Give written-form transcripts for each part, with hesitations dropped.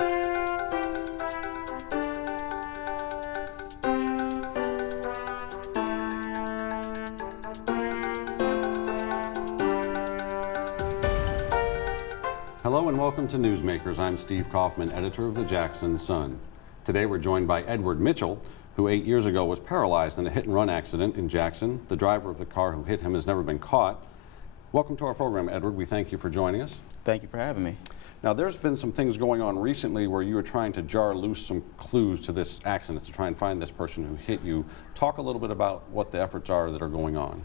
Hello and welcome to Newsmakers. I'm Steve Kaufman, editor of the Jackson Sun. Today we're joined by Edward Mitchell, who 8 years ago was paralyzed in a hit-and-run accident in Jackson. The driver of the car who hit him has never been caught. Welcome to our program, Edward. We thank you for joining us. Thank you for having me. Now, there's been some things going on recently where you were trying to jar loose some clues to this accident to try and find this person who hit you. Talk a little bit about what the efforts are that are going on.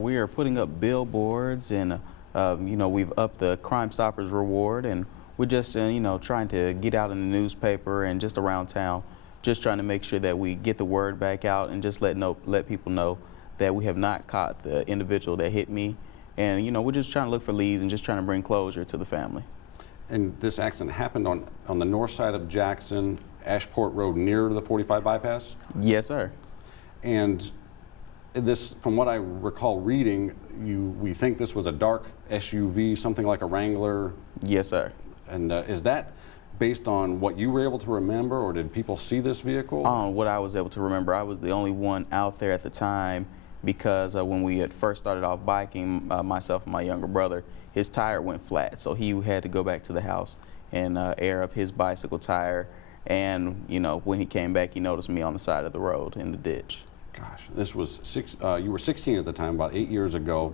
We are putting up billboards and we've upped the Crime Stoppers reward, and we're just, trying to get out in the newspaper and just around town, just trying to make sure that we get the word back out and just let people know that we have not caught the individual that hit me. And, we're just trying to look for leads and just trying to bring closure to the family. And this accident happened on the north side of Jackson, Ashport Road, near the 45 bypass? Yes, sir. And this, from what I recall reading, we think this was a dark SUV, something like a Wrangler. Yes, sir. And is that based on what you were able to remember, or did people see this vehicle? What I was able to remember, I was the only one out there at the time because when we had first started off biking, myself and my younger brother, his tire went flat, so he had to go back to the house and air up his bicycle tire. And when he came back, he noticed me on the side of the road in the ditch. Gosh, this was you were 16 at the time, about 8 years ago.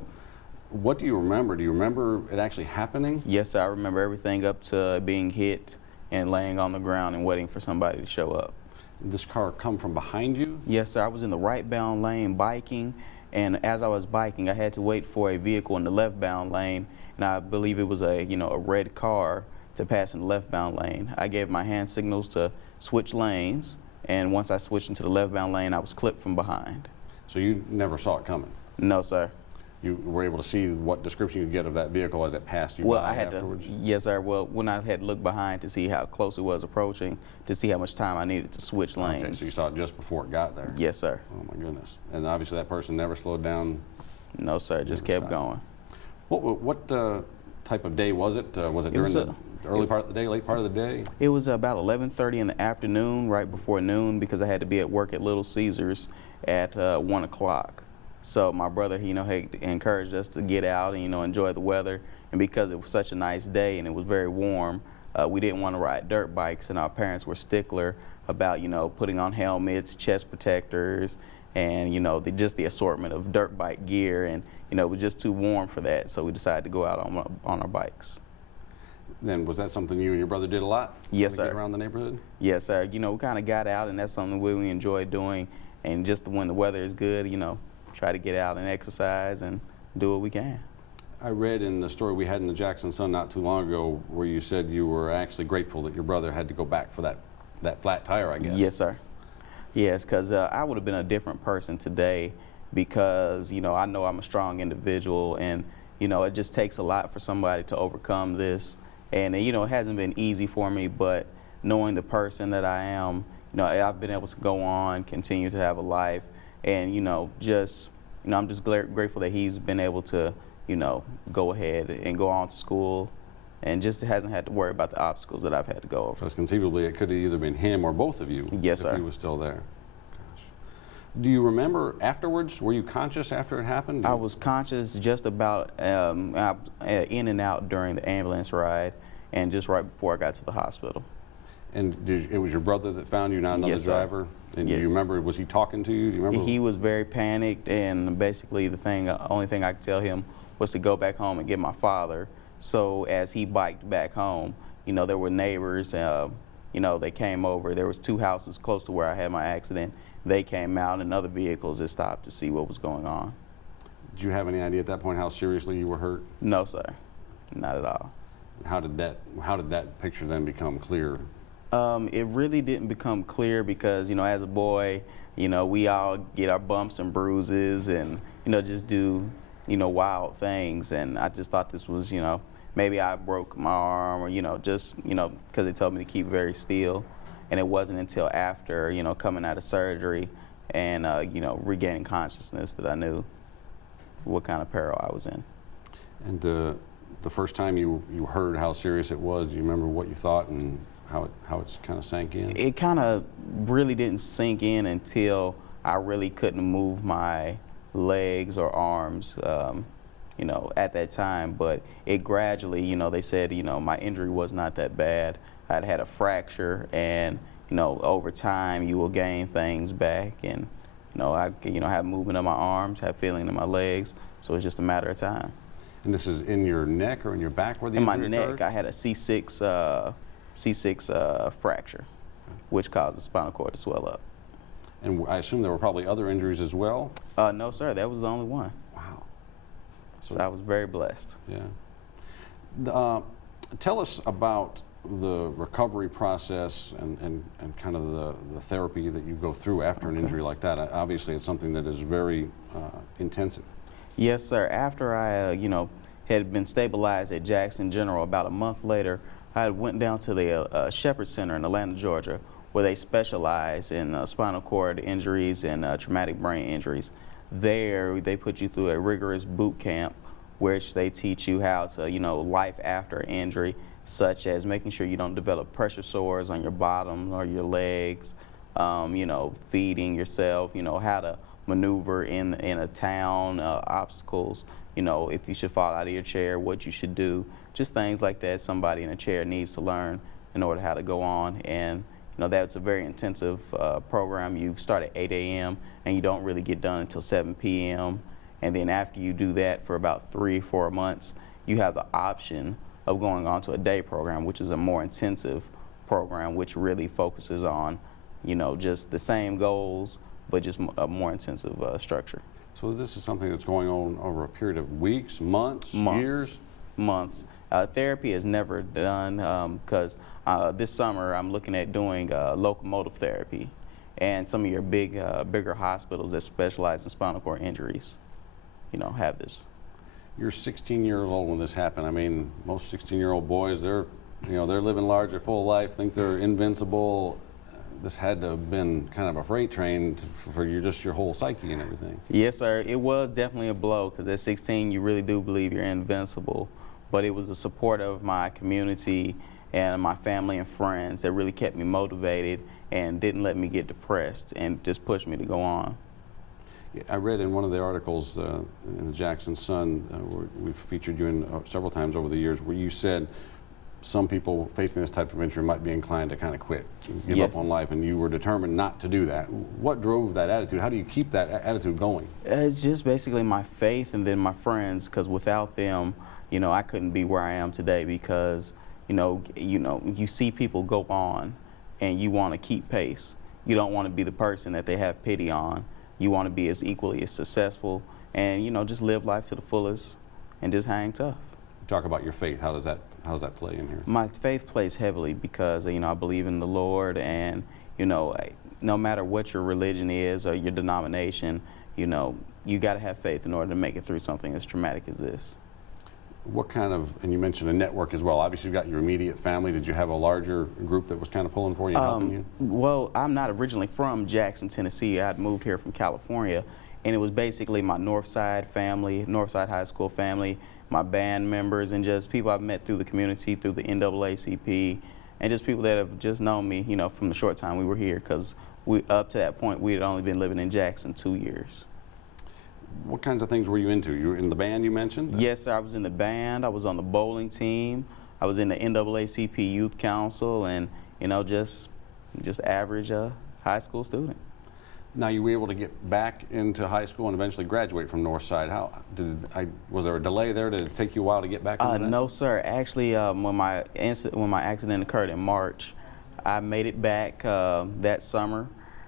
What do you remember? Do you remember it actually happening? Yes, sir. I remember everything up to being hit and laying on the ground and waiting for somebody to show up. Did this car come from behind you? Yes, sir. I was in the right-bound lane biking, and as I was biking, I had to wait for a vehicle in the left-bound lane, and I believe it was a red car to pass in the left-bound lane. I gave my hand signals to switch lanes, and once I switched into the left-bound lane, I was clipped from behind. So you never saw it coming? No, sir. You were able to see what description you could get of that vehicle as it passed you well, by I had afterwards? Yes, sir. Well, when I had looked behind to see how close it was approaching, to see how much time I needed to switch lanes. Okay, so you saw it just before it got there? Yes, sir. Oh, my goodness. And obviously that person never slowed down? No, sir. Just kept going. What type of day was it? Was it during the early part of the day, late part of the day? It was about 11:30 in the afternoon, right before noon, because I had to be at work at Little Caesars at 1 o'clock. So my brother, he encouraged us to get out and, enjoy the weather. And because it was such a nice day and it was very warm, we didn't want to ride dirt bikes, and our parents were stickler about, putting on helmets, chest protectors, and, just the assortment of dirt bike gear. And, it was just too warm for that, so we decided to go out on our bikes. Then was that something you and your brother did a lot? Yes, sir. Get around the neighborhood? Yes, sir. We kind of got out, and that's something we enjoy doing. And just when the weather is good, try to get out and exercise and do what we can. I read in the story we had in the Jackson Sun not too long ago where you said you were actually grateful that your brother had to go back for that flat tire, I guess. Yes, sir. Yes, because I would have been a different person today because, I know I'm a strong individual, and, it just takes a lot for somebody to overcome this. And, it hasn't been easy for me, but knowing the person that I am, I've been able to go on, continue to have a life. And, I'm just grateful that he's been able to, go ahead and go on to school and just hasn't had to worry about the obstacles that I've had to go over. Because conceivably it could have either been him or both of you. Yes, sir. If he was still there. Gosh. Do you remember afterwards? Were you conscious after it happened? I was conscious just about in and out during the ambulance ride and just right before I got to the hospital. And it was your brother that found you, not another Yes, driver? Sir. And yes. Do you remember, was he talking to you? Do you remember? He was very panicked, and basically the only thing I could tell him was to go back home and get my father. So as he biked back home, there were neighbors, they came over. There was 2 houses close to where I had my accident. They came out, and other vehicles had stopped to see what was going on. Did you have any idea at that point how seriously you were hurt? No, sir. Not at all. How did that picture then become clear? It really didn't become clear because, as a boy, we all get our bumps and bruises and, just do, wild things. And I just thought this was, maybe I broke my arm or, just, because they told me to keep very still. And it wasn't until after, coming out of surgery and, regaining consciousnness that I knew what kind of peril I was in. And the first time you heard how serious it was, do you remember what you thought and how kind of sank in? It kind of really didn't sink in until I really couldn't move my legs or arms, you know, at that time. But it gradually, you know, they said, you know, my injury was not that bad. I'd had a fracture, and you know, over time you will gain things back, and you know, I have movement in my arms, have feeling in my legs, so it's just a matter of time. And this is in your neck or in your back where the injury occurred? In my neck, I had a C6 fracture, which caused the spinal cord to swell up. And I assume there were probably other injuries as well? No, sir, that was the only one. Wow. So I was very blessed. Yeah. Tell us about the recovery process and kind of the therapy that you go through after an injury like that. Obviously, it's something that is very intensive. Yes, sir. After I, you know, had been stabilized at Jackson General, about a month later, I went down to the Shepherd Center in Atlanta, Georgia, where they specialize in spinal cord injuries and traumatic brain injuries. There, they put you through a rigorous boot camp, which they teach you how to, you know, life after injury, such as making sure you don't develop pressure sores on your bottom or your legs, you know, feeding yourself, you know, how to maneuver in a town, obstacles, you know, if you should fall out of your chair, what you should do, just things like that somebody in a chair needs to learn in order how to go on. And you know, that's a very intensive program. You start at 8 a.m. and you don't really get done until 7 p.m. And then after you do that for about 3-4 months, you have the option of going on to a day program, which is a more intensive program, which really focuses on, you know, just the same goals, but just a more intensive structure. So this is something that's going on over a period of weeks, months, years? Months. Therapy is never done because this summer I'm looking at doing locomotive therapy, and some of your bigger hospitals that specialize in spinal cord injuries, you know, have this. You're 16 years old when this happened. I mean, most 16-year-old boys, they're living large, their full life, think they're invincible. This had to have been kind of a freight train for your whole psyche and everything. Yes, sir. It was definitely a blow because at 16, you really do believe you're invincible. But it was the support of my community and my family and friends that really kept me motivated and didn't let me get depressed and just pushed me to go on. I read in one of the articles in the Jackson Sun, where we've featured you in several times over the years, where you said some people facing this type of injury might be inclined to kind of quit, give up on life, and you were determined not to do that. What drove that attitude? How do you keep that attitude going? It's just basically my faith and then my friends, because without them, you know, I couldn't be where I am today because, you see people go on and you want to keep pace. You don't want to be the person that they have pity on. You want to be as equally as successful and, you know, just live life to the fullest and just hang tough. Talk about your faith. How does that play in here? My faith plays heavily because, you know, I believe in the Lord, and, you know, no matter what your religion is or your denomination, you know, you got to have faith in order to make it through something as traumatic as this. What kind of, and you mentioned a network as well, obviously you've got your immediate family. Did you have a larger group that was kind of pulling for you, helping you? Well, I'm not originally from Jackson, Tennessee. I'd moved here from California, and it was basically my Northside family, Northside High School family, my band members, and just people I've met through the community, through the NAACP, and just people that have just known me, you know, from the short time we were here, because up to that point, we had only been living in Jackson 2 years. What kinds of things were you into? You were in the band, you mentioned? Yes, sir. I was in the band. I was on the bowling team. I was in the NAACP Youth Council, and, you know, just average high school student. Now, you were able to get back into high school and eventually graduate from Northside. Was there a delay there? Did it take you a while to get back into that? No, sir. Actually, when my accident occurred in March, I made it back that summer,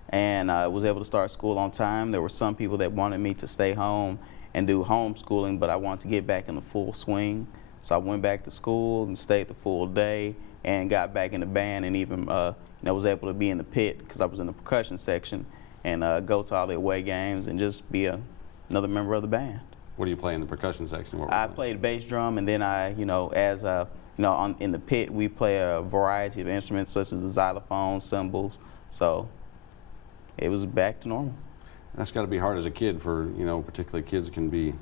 and I was able to start school on time. There were some people that wanted me to stay home and do homeschooling, but I wanted to get back in the full swing. So I went back to school and stayed the full day and got back in the band, and even was able to be in the pit because I was in the percussion section, and go to all the away games and just be another member of the band. What do you play in the percussion section? I played bass drum, and then in the pit we play a variety of instruments such as the xylophone, cymbals. So it was back to normal. That's got to be hard as a kid for, particularly kids can be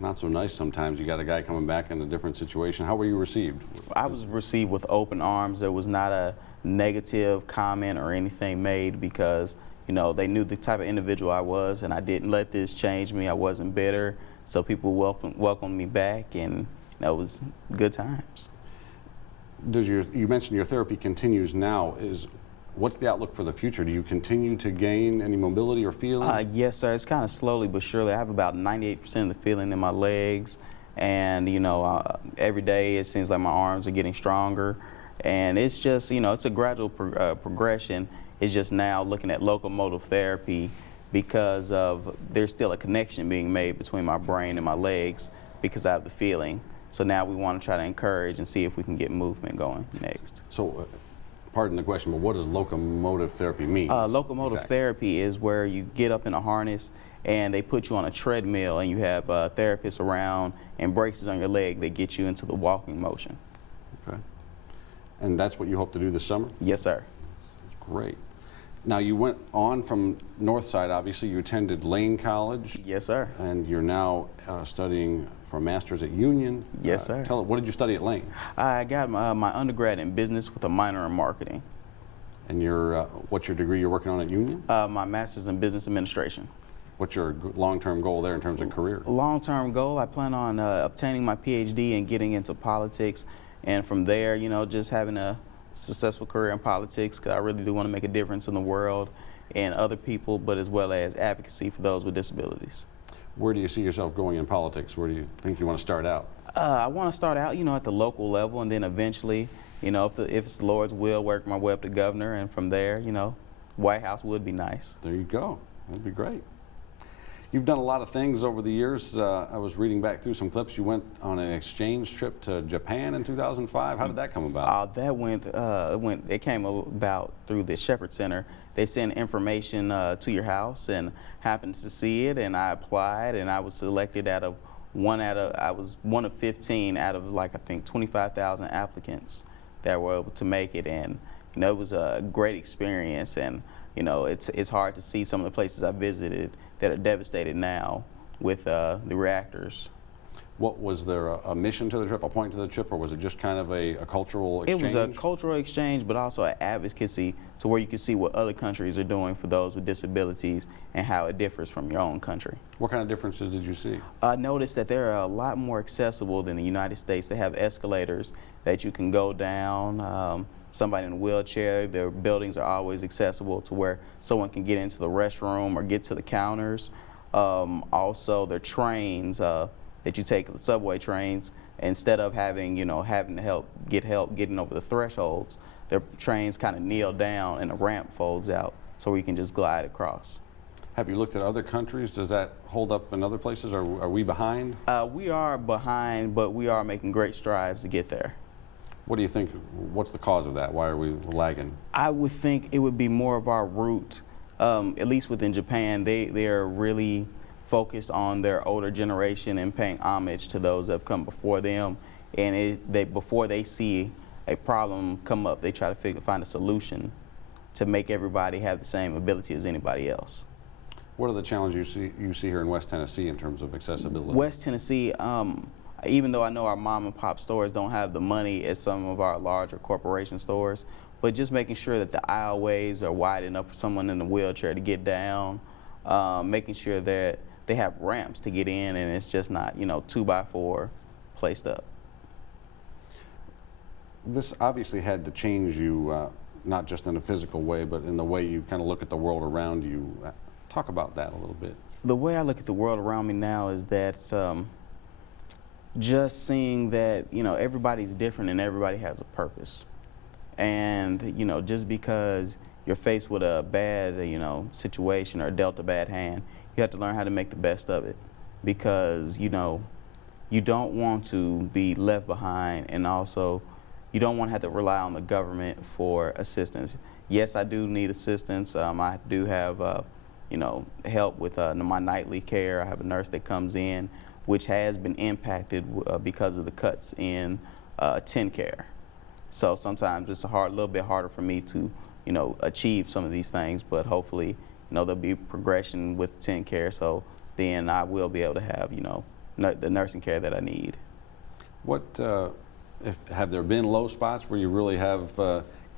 not so nice sometimes. You got a guy coming back in a different situation. How were you received? I was received with open arms. There was not negative comment or anything made, because you know, they knew the type of individual I was, and I didn't let this change me. I wasn't bitter, so people welcomed me back, and that was good times. You mentioned your therapy continues now. What's the outlook for the future? Do you continue to gain any mobility or feeling? Yes, sir. It's kind of slowly but surely. I have about 98% of the feeling in my legs, and you know, every day it seems like my arms are getting stronger, and it's just, you know, it's a gradual progression. It's just now looking at locomotive therapy, because there's still a connection being made between my brain and my legs because I have the feeling. So now we want to try to encourage and see if we can get movement going next. So, pardon the question, but what does locomotive therapy mean? Locomotive therapy is where you get up in a harness and they put you on a treadmill, and you have therapists around and braces on your leg that get you into the walking motion. Okay. And that's what you hope to do this summer? Yes, sir. Great. Now, you went on from Northside, obviously. You attended Lane College. Yes, sir. And you're now studying for a master's at Union. Yes, sir. What did you study at Lane? I got my undergrad in business with a minor in marketing. And what's your degree you're working on at Union? My master's in business administration. What's your long-term goal there in terms of career? Long-term goal, I plan on obtaining my PhD and getting into politics. And from there, you know, just having a successful career in politics, because I really do want to make a difference in the world and other people, but as well as advocacy for those with disabilities. Where do you see yourself going in politics? Where do you think you want to start out? I want to start out, you know, at the local level, and then eventually, you know, if it's the Lord's will, work my way up to governor, and from there, you know, White House would be nice. There you go. That'd be great. You've done a lot of things over the years. I was reading back through some clips. You went on an exchange trip to Japan in 2005. How did that come about? It came about through the Shepherd Center. They send information to your house, and happened to see it, and I applied, and I was selected I was one of 15 out of, like, I think 25,000 applicants that were able to make it, and you know, it was a great experience. And you know, it's hard to see some of the places I visited that are devastated now with the reactors. What was there a mission to the trip, a point to the trip, or was it just kind of a cultural exchange? It was a cultural exchange, but also an advocacy to where you can see what other countries are doing for those with disabilities and how it differs from your own country. What kind of differences did you see? I noticed that they're a lot more accessible than the United States. They have escalators that you can go down. Somebody in a wheelchair, their buildings are always accessible to where someone can get into the restroom or get to the counters. Also, their trains that you take, the subway trains, instead of having to get help getting over the thresholds, their trains kind of kneel down and the ramp folds out so we can just glide across. Have you looked at other countries? Does that hold up in other places? Are we behind? We are behind, but we are making great strides to get there. What do you think, what's the cause of that? Why are we lagging? I would think it would be more of our root. At least within Japan, they are really focused on their older generation and paying homage to those that have come before them. And before they see a problem come up, they try to find a solution to make everybody have the same ability as anybody else. What are the challenges you see here in West Tennessee in terms of accessibility? West Tennessee, even though I know our mom and pop stores don't have the money as some of our larger corporation stores, but just making sure that the aisleways are wide enough for someone in a wheelchair to get down, making sure that they have ramps to get in, and it's just not, 2x4 placed up. This obviously had to change you, not just in a physical way, but in the way you kind of look at the world around you. Talk about that a little bit. The way I look at the world around me now is that just seeing that, everybody's different and everybody has a purpose. And, just because you're faced with a bad, situation or dealt a bad hand, you have to learn how to make the best of it, because, you don't want to be left behind, and also you don't want to have to rely on the government for assistance. Yes, I do need assistance. I do have, help with my nightly care. I have a nurse that comes in, which has been impacted because of the cuts in tent care. So sometimes it's a little bit harder for me to, achieve some of these things, but hopefully, there'll be progression with tent care, so then I will be able to have, the nursing care that I need. Have there been low spots where you really have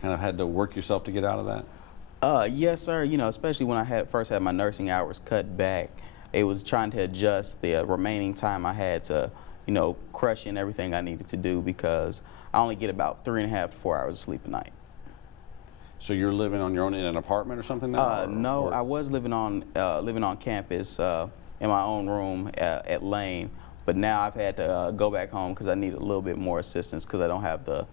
kind of had to work yourself to get out of that? Yes, sir. You know, especially when I first had my nursing hours cut back, it was trying to adjust the remaining time I had to, you know, crush in everything I needed to do because I only get about 3.5 to 4 hours of sleep a night. So you're living on your own in an apartment or something now? No, I was living on campus in my own room at Lane, but now I've had to go back home because I need a little bit more assistance because I don't have the